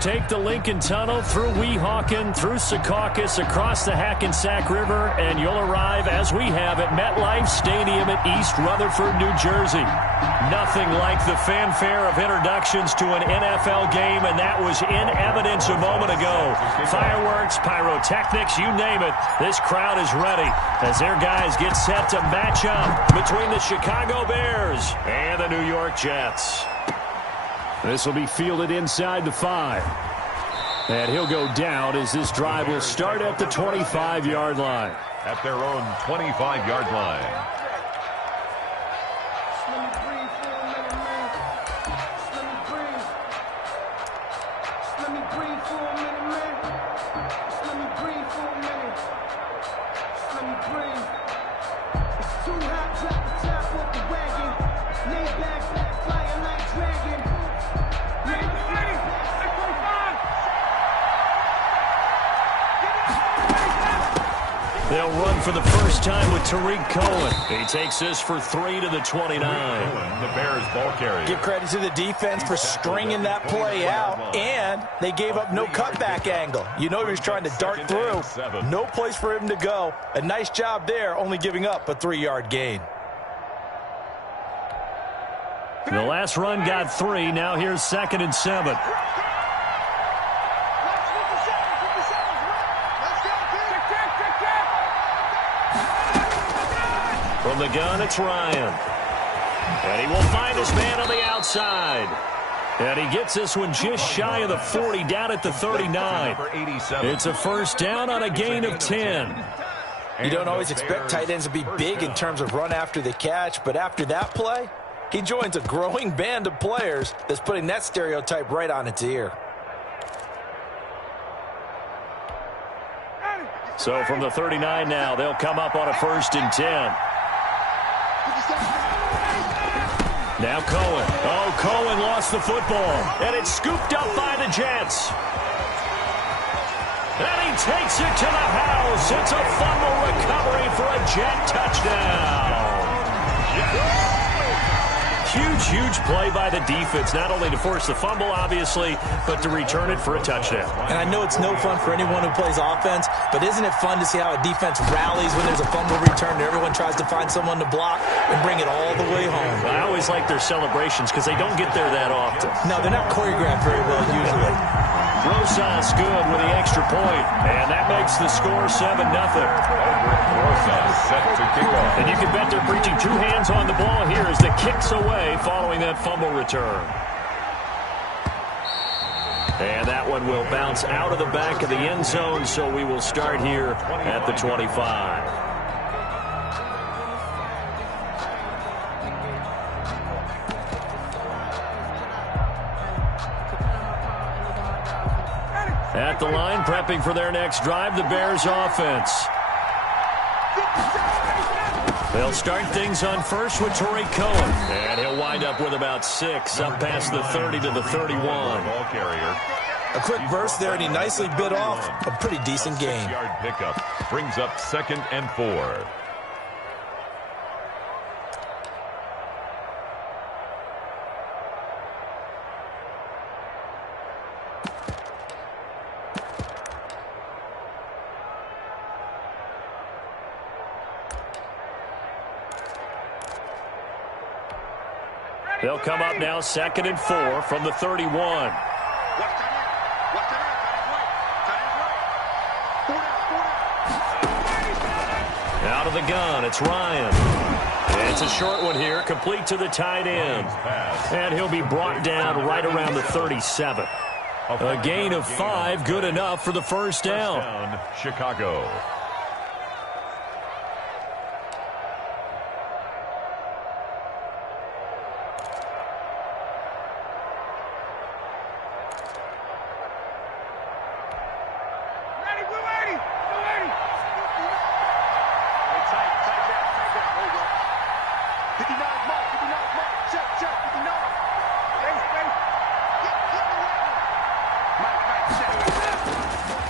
Take the Lincoln Tunnel through Weehawken, through Secaucus, across the Hackensack River, and you'll arrive, as we have, at MetLife Stadium at East Rutherford, New Jersey. Nothing like the fanfare of introductions to an NFL game, and that was in evidence a moment ago. Fireworks, pyrotechnics, you name it. This crowd is ready as their guys get set to match up between the Chicago Bears and the New York Jets. This will be fielded inside the 5. And he'll go down as this drive will start at the 25-yard line. At their own 25-yard line. They'll run for the first time with Tariq Cohen. He takes this for 3 to the 29. The Bears ball carrier. Give credit to the defense for stringing that play out, and they gave up no cutback angle. You know he was trying to dart through. No place for him to go. A nice job there, only giving up a 3-yard gain. The last run got 3. Now here's 2nd and 7. From the gun, it's Ryan. And he will find his man on the outside. And he gets this one just shy of the 40, down at the 39. It's a first down on a gain of 10. You don't always expect tight ends to be big in terms of run after the catch, but after that play, he joins a growing band of players that's putting that stereotype right on its ear. So from the 39 now, they'll come up on a 1st and 10. Now Cohen. Oh, Cohen lost the football. And it's scooped up by the Jets. And he takes it to the house. It's a fumble recovery for a Jet touchdown. Huge play by the defense, not only to force the fumble, obviously, but to return it for a touchdown. And I know it's no fun for anyone who plays offense, but isn't it fun to see how a defense rallies when there's a fumble return and everyone tries to find someone to block and bring it all the way home? I always like their celebrations because they don't get there that often. No, they're not choreographed very well usually. Rosas good with the extra point, and that makes the score 7-0. Rosas set to kick off. And you can bet they're preaching 2 hands on the ball here as the kick's away following that fumble return. And that one will bounce out of the back of the end zone, so we will start here at the 25. At the line, prepping for their next drive, the Bears offense. They'll start things on first with Tariq Cohen. And he'll wind up with about 6, up past the 30 to the 31. Ball carrier. A quick burst there, and he nicely bit off a pretty decent gain. 6-yard pickup brings up 2nd and 4. They'll come up now 2nd and 4 from the 31. Out of the gun, it's Ryan. It's a short one here, complete to the tight end. And he'll be brought down right around the 37. A gain of 5, good enough for the first down. Chicago.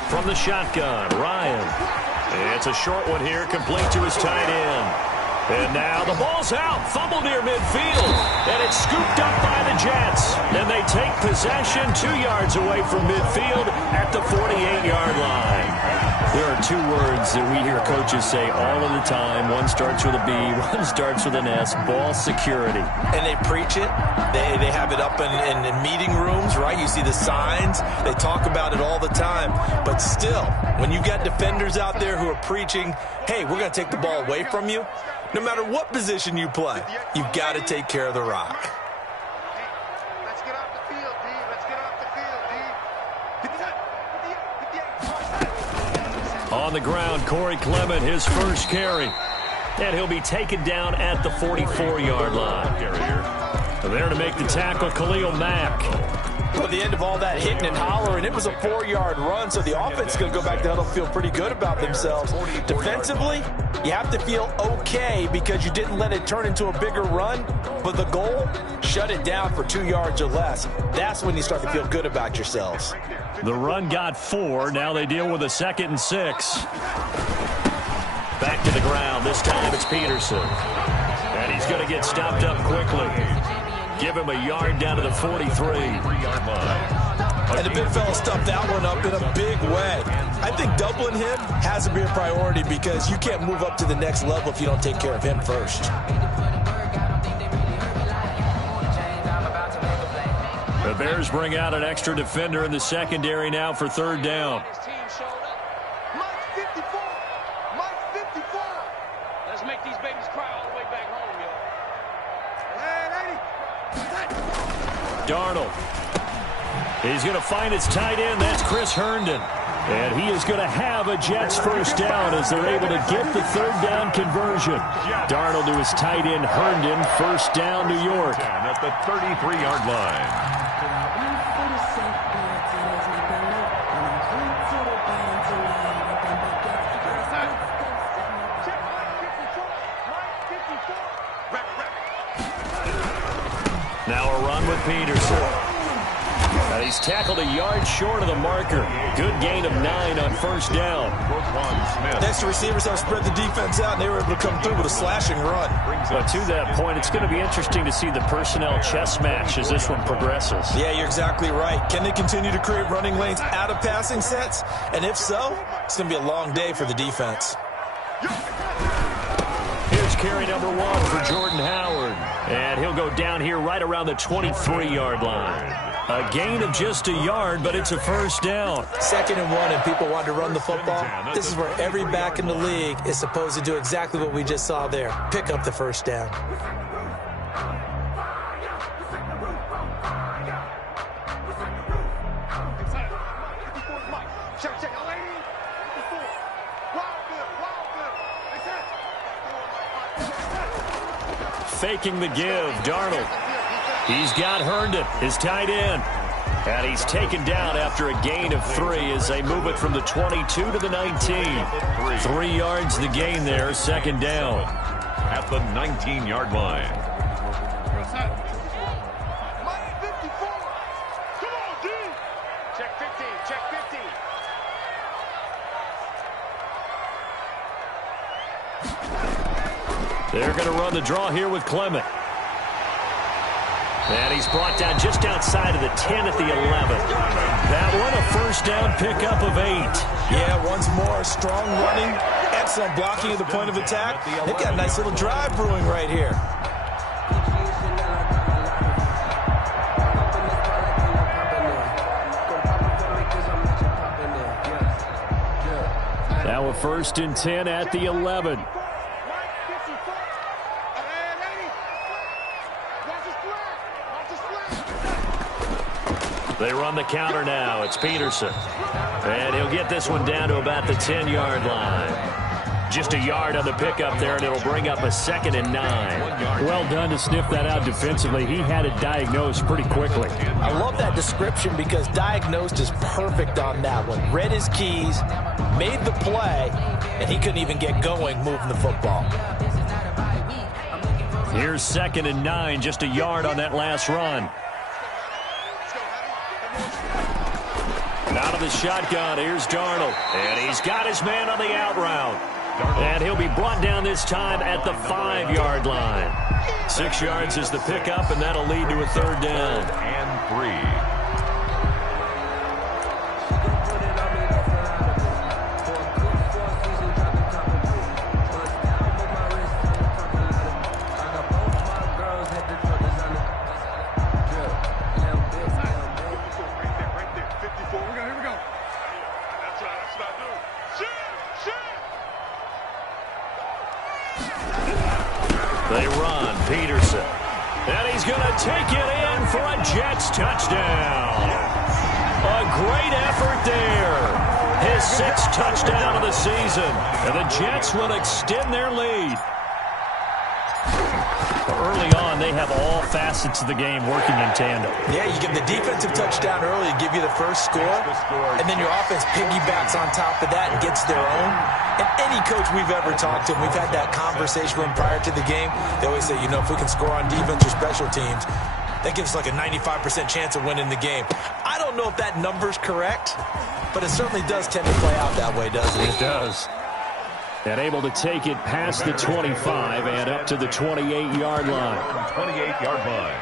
From the shotgun, Ryan. It's a short one here, complete to his tight end. And now the ball's out, fumble near midfield, and it's scooped up by the Jets. And they take possession 2 yards away from midfield at the 48-yard line. There are 2 words that we hear coaches say all of the time. One starts with a B, one starts with an S, ball security. And they preach it. They have it up in meeting rooms, right? You see the signs. They talk about it all the time. But still, when you got defenders out there who are preaching, hey, we're going to take the ball away from you, no matter what position you play, you've got to take care of the rock. Let's get off the field, D. Let's get off the field, D. On the ground, Corey Clement, his first carry. And he'll be taken down at the 44-yard line. There to make the tackle, Khalil Mack. At the end of all that hitting and hollering, it was a 4-yard run, so the offense is going to go back to huddle, feel pretty good about themselves. Defensively, you have to feel okay because you didn't let it turn into a bigger run, but the goal, shut it down for 2 yards or less. That's when you start to feel good about yourselves. The run got 4. Now they deal with a 2nd and 6. Back to the ground. This time it's Peterson. And he's going to get stopped up quickly. Give him a yard down to the 43-yard line. And the big fella stuffed that one up in a big way. I think doubling him has to be a priority because you can't move up to the next level if you don't take care of him first. The Bears bring out an extra defender in the secondary now for 3rd down. Let's make these babies cry all the way back home, yo. Darnold. He's going to find his tight end. That's Chris Herndon. And he is going to have a Jets first down as they're able to get the 3rd down conversion. Darnold to his tight end, Herndon. First down, New York. At the 33-yard line. Now a run with Peterson. And he's tackled a yard short of the marker. Good gain of 9 on first down. Next to receivers have spread the defense out, and they were able to come through with a slashing run. But to that point, it's going to be interesting to see the personnel chess match as this one progresses. Yeah, you're exactly right. Can they continue to create running lanes out of passing sets? And if so, it's going to be a long day for the defense. Here's carry number 1 for Jordan Howard. And he'll go down here right around the 23-yard line. A gain of just a yard, but it's a first down. 2nd and 1, and people want to run the football. This is where every back in the league is supposed to do exactly what we just saw there. Pick up the first down. Faking the give, Darnold. He's got Herndon, his tight end. And he's taken down after a gain of 3 as they move it from the 22 to the 19. 3 yards the gain there, 2nd down. At the 19-yard line. Check 15, check 15. They're going to run the draw here with Clement. And he's brought down just outside of the 10 at the 11. That one a first down pickup of 8. Yeah, once more, strong running, excellent blocking at the point of attack. They've got a nice little drive brewing right here. Now a 1st and 10 at the 11. They run the counter now. It's Peterson. And he'll get this one down to about the 10-yard line. Just a yard on the pickup there, and it'll bring up a 2nd and 9. Well done to sniff that out defensively. He had it diagnosed pretty quickly. I love that description because diagnosed is perfect on that one. Read his keys, made the play, and he couldn't even get going moving the football. Here's 2nd and 9, just a yard on that last run. Out of the shotgun, here's Darnold. And he's got his man on the out route. And he'll be brought down this time at the 5-yard line. 6 yards is the pickup, and that'll lead to a 3rd down. And 3. They run. Peterson. And he's going to take it in for a Jets touchdown. A great effort there. His 6th touchdown of the season. And the Jets will extend their lead. Early on, they have all facets of the game working in tandem. Yeah, you give the defensive touchdown early to give you the first score, and then your offense piggybacks on top of that and gets their own. And any coach we've ever talked to, and we've had that conversation with them prior to the game, they always say, you know, if we can score on defense or special teams, that gives us like a 95% chance of winning the game. I don't know if that number's correct, but it certainly does tend to play out that way, doesn't it? It does. And able to take it past the 25 and up to the 28-yard line. 28-yard line.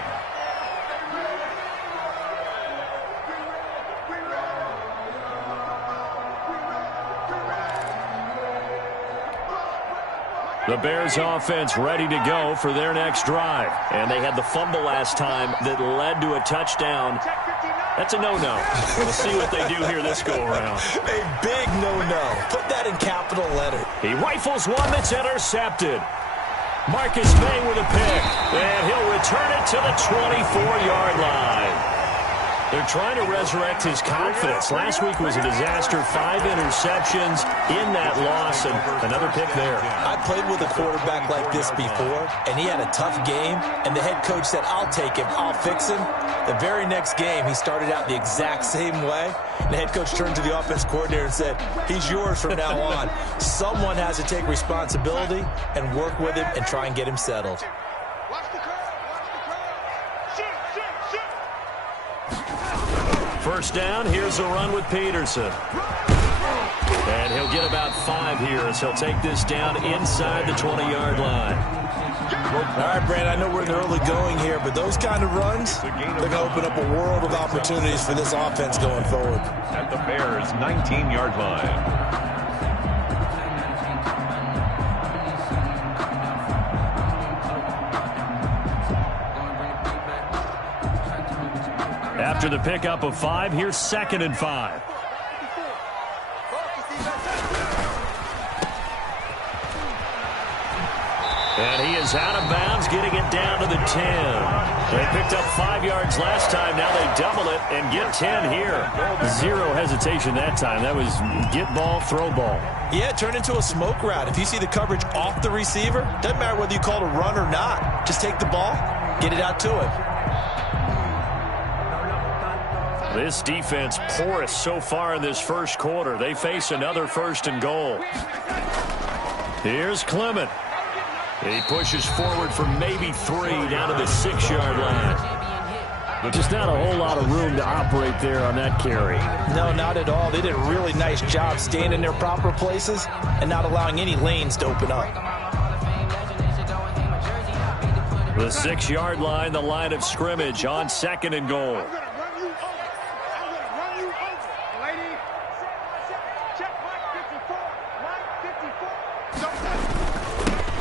The Bears offense ready to go for their next drive. And they had the fumble last time that led to a touchdown. That's a no-no. We'll see what they do here this go-around. A big no-no. Put that in capital letter. He rifles one that's intercepted. Marcus May with a pick. And he'll return it to the 24-yard line. They're trying to resurrect his confidence. Last week was a disaster. 5 interceptions in that loss, and another pick there. I played with a quarterback like this before, and he had a tough game, and the head coach said, I'll take him, I'll fix him. The very next game, he started out the exact same way. The head coach turned to the offense coordinator and said, he's yours from now on. Someone has to take responsibility and work with him and try and get him settled. First down, here's a run with Peterson. And he'll get about 5 here as he'll take this down inside the 20-yard line. All right, Brandon, I know we're in the early going here, but those kind of runs, they're going to open up a world of opportunities for this offense going forward. At the Bears' 19-yard line. After the pickup of 5, here's 2nd and 5. And he is out of bounds, getting it down to the 10. They picked up 5 yards last time. Now they double it and get 10 here. Zero hesitation that time. That was get ball, throw ball. Yeah, it turned into a smoke route. If you see the coverage off the receiver, doesn't matter whether you call it a run or not. Just take the ball, get it out to him. This defense porous so far in this first quarter. They face another 1st and goal. Here's Clement. He pushes forward for maybe 3 down to the 6-yard line. Just not a whole lot of room to operate there on that carry. No, not at all. They did a really nice job staying in their proper places and not allowing any lanes to open up. The 6-yard line, the line of scrimmage on 2nd and goal.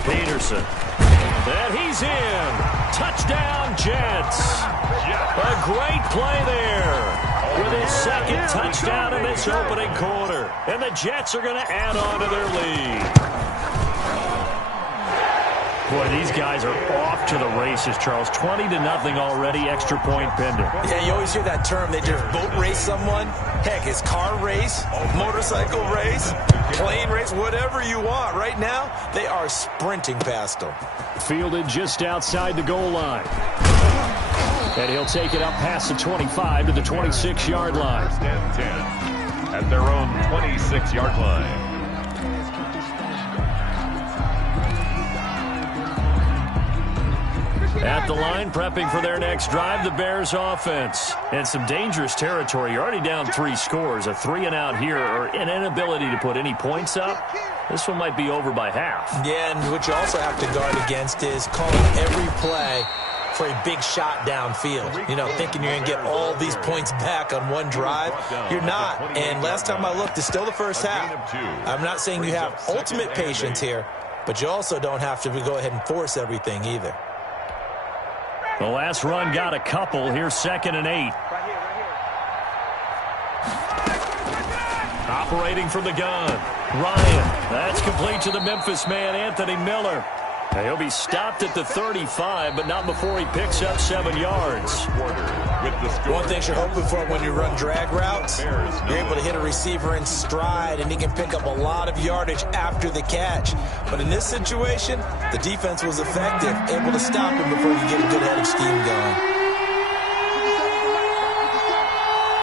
Peterson. And he's in. Touchdown, Jets. A great play there with his 2nd touchdown in this opening quarter. And the Jets are going to add on to their lead. Boy, these guys are off to the races, Charles. 20-0 already, extra point pending. Yeah, you always hear that term. They just boat race someone. Heck, it's car race, motorcycle race, plane race, whatever you want. Right now, they are sprinting past them. Fielded just outside the goal line. And he'll take it up past the 25 to the 26-yard line. 1st and 10 at their own 26-yard line. At the line, prepping for their next drive, the Bears offense. And some dangerous territory. You're already down 3 scores. A 3-and-out here, or an inability to put any points up. This one might be over by half. Yeah, and what you also have to guard against is calling every play for a big shot downfield. You know, thinking you're going to get all these points back on one drive. You're not. And last time I looked, it's still the first half. I'm not saying you have ultimate patience here, but you also don't have to go ahead and force everything either. The last run got a couple. Here's 2nd and 8. Operating from the gun. Ryan. That's complete to the Memphis man, Anthony Miller. And he'll be stopped at the 35, but not before he picks up 7 yards. One thing you're hoping for when you run drag routes, you're able to hit a receiver in stride, and he can pick up a lot of yardage after the catch. But in this situation, the defense was effective, able to stop him before he could get a good head of steam going.